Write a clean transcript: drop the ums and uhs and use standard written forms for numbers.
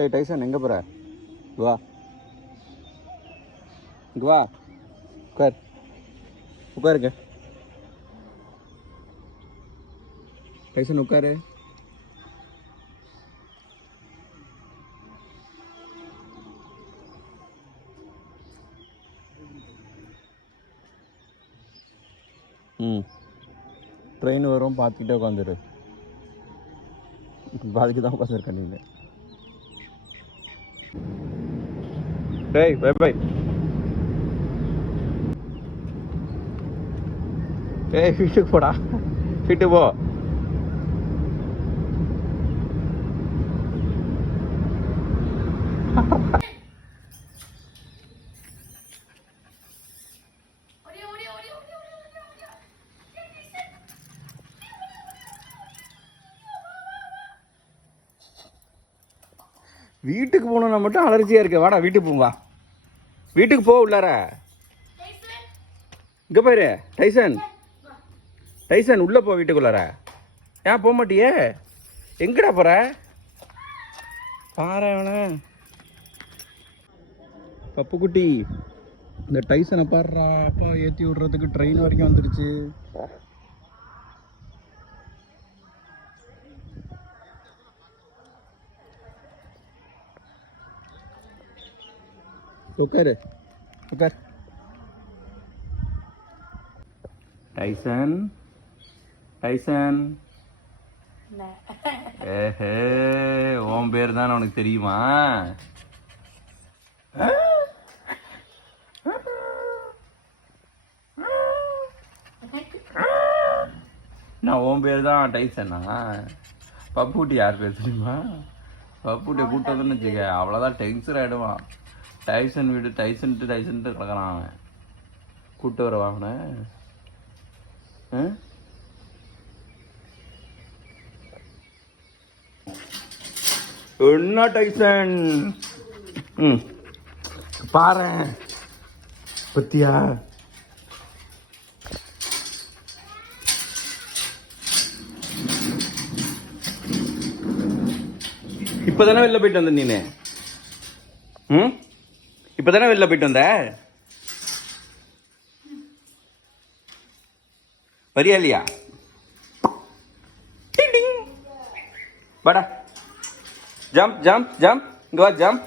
ஏய் டைசன் எங்கே போகிற? வா இங்கே வா, உட்கார் உட்காருங்க. டைசன் உட்காரு. ட்ரெயின் வரும் பார்த்துக்கிட்டே உட்காந்துரு. அதுக்கு தான் உட்காந்துருக்கேன் நீங்கள். டேய் பை பை. ஏய் வீட்டுக்கு போடா, வீட்டுக்கு போ. வீட்டுக்கு போகணுன்னா மட்டும் அலர்ஜியாக இருக்க. வாடா வீட்டுக்கு போங்க. வீட்டுக்கு போ உள்ளார. இங்கே போயிரு டைசன். டைசன் உள்ளே போ வீட்டுக்குள்ளார. ஏன் போக மாட்டியே? எங்கடா போகிற? பாரு அவன பப்புக்குட்டி. இந்த டைசனை பாடுறா. அப்பா ஏற்றி விடுறதுக்கு ட்ரெயின் வரைக்கும் வந்துடுச்சு. உட்காரு உட்கார். Tyson Tyson. ஏஹே உன் பேர் தானே உனக்கு தெரியுமா? நான் உன் பேர் தான் டைசனா? பப்புட்டி யார் பேர் தெரியுமா? பப்புட்டியை கூப்பிட்டு வந்துன்னு வச்சுக்க, அவ்வளோதான் டென்ஷன் ஆகிடுவான். டைசன் வீடு டைசன்ட்டு கிடக்குறான் அவன். கூப்பிட்டு வரவா அவனை? என்ன டைசன்? பாரு பத்தியா? இப்பதானே வெளில போயிட்டு வந்த நீனு? இப்பதானே வெளில போயிட்டு வந்த? வரியா இல்லையா? வாடா, ஜம்ப் ஜம்ப் ஜம்ப். இங்க வா, ஜம்ப்.